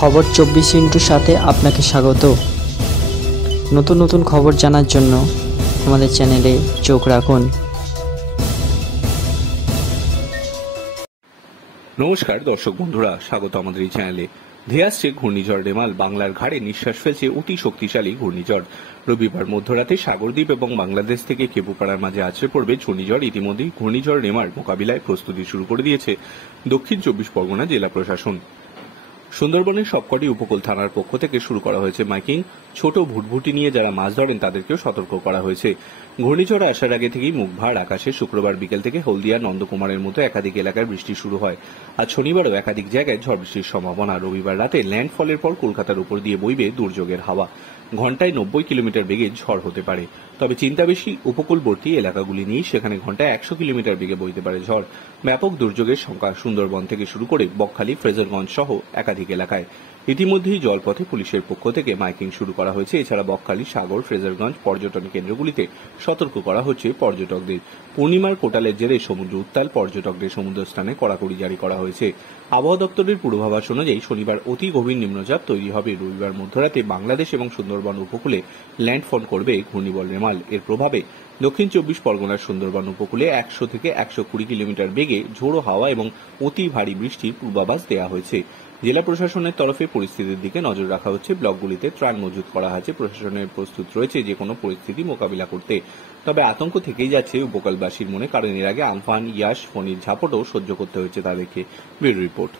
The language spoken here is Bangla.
খবর 24 সাথে আপনাকে স্বাগত। নতুন নতুন খবর জানার জন্য আমাদের চ্যানেলে চোখ রাখুন। নমস্কার দর্শক বন্ধুরা, স্বাগত আমাদের এই চ্যানেলে। ধেয়ে আসছে ঘূর্ণিঝড় রেমাল। বাংলার ঘাড়ে নিঃশ্বাস ফেলছে অতি শক্তিশালী ঘূর্ণিঝড়। রবিবার মধ্যরাতে সাগরদ্বীপ এবং বাংলাদেশ থেকে কেপুপাড়ার মাঝে আছড়ে পড়বে ঘূর্ণিঝড়। ইতিমধ্যেই ঘূর্ণিঝড় রেমাল মোকাবিলায় প্রস্তুতি শুরু করে দিয়েছে দক্ষিণ 24 পরগনা জেলা প্রশাসন। সুন্দরবনের সবকটি উপকূল থানার পক্ষ থেকে শুরু করা হয়েছে মাইকিং। ছোট ভুটভুটি নিয়ে যারা মাছ ধরেন তাদেরকেও সতর্ক করা হয়েছে। ঘূর্ণিঝড় আসার আগে থেকেই মুখভার আকাশে শুক্রবার বিকেল থেকে হলদিয়া, নন্দকুমারের মতো একাধিক এলাকায় বৃষ্টি শুরু হয়। আজ শনিবারও একাধিক জায়গায় ঝড় বৃষ্টির সম্ভাবনা। রবিবার রাতে ল্যান্ডফলের পর কলকাতার উপর দিয়ে বইবে দুর্যোগের হাওয়া। ঘন্টায় 90 কিলোমিটার বেগে ঝড় হতে পারে। তবে চিন্তা বেশি উপকূলবর্তী এলাকাগুলি নিয়ে, সেখানে ঘন্টায় 100 কিলোমিটার বেগে বইতে পারে ঝড়। ব্যাপক দুর্যোগের সংখ্যা সুন্দরবন থেকে শুরু করে বকখালি, ফ্রেজারগঞ্জ সহ একাধিক এলাকায়। ইতিমধ্যেই জলপথে পুলিশের পক্ষ থেকে মাইকিং শুরু করা হয়েছে। এছাড়া বকখালি, সাগর, ফ্রেজারগঞ্জ পর্যটন কেন্দ্রগুলিতে সতর্ক করা হচ্ছে পর্যটকদের। পূর্ণিমার কোটালের জেরে সমুদ্র উত্তাল, পর্যটকদের সমুদ্র স্থানে কড়াকড়ি জারি করা হয়েছে। আবহাওয়া দপ্তরের পূর্বাভাস অনুযায়ী শনিবার অতি গভীর নিম্নচাপ তৈরি হবে। রবিবার মধ্যরাতে বাংলাদেশ এবং সুন্দরবন উপকূলে ল্যান্ডফল করবে ঘূর্ণিঝড় রেমাল। এর প্রভাবে দক্ষিণ 24 পরগনার সুন্দরবন উপকূলে 100 থেকে 120 কিলোমিটার বেগে ঝোড়ো হাওয়া এবং অতি ভারী বৃষ্টির পূর্বাভাস দেওয়া হয়েছে। জেলা প্রশাসনের তরফে পরিস্থিতির দিকে নজর রাখা হচ্ছে। ব্লকগুলিতে ত্রাণ মজুত করা হয়েছে। প্রশাসনের প্রস্তুত রয়েছে যে কোনো পরিস্থিতি মোকাবিলা করতে। তবে আতঙ্ক থেকেই যাচ্ছে উপকূলবাসীর মনে, কারণ এর আগে আমফান, ইয়াস, ফণীর ঝাপটও সহ্য করতে হয়েছে তাদেরকে। Bureau report.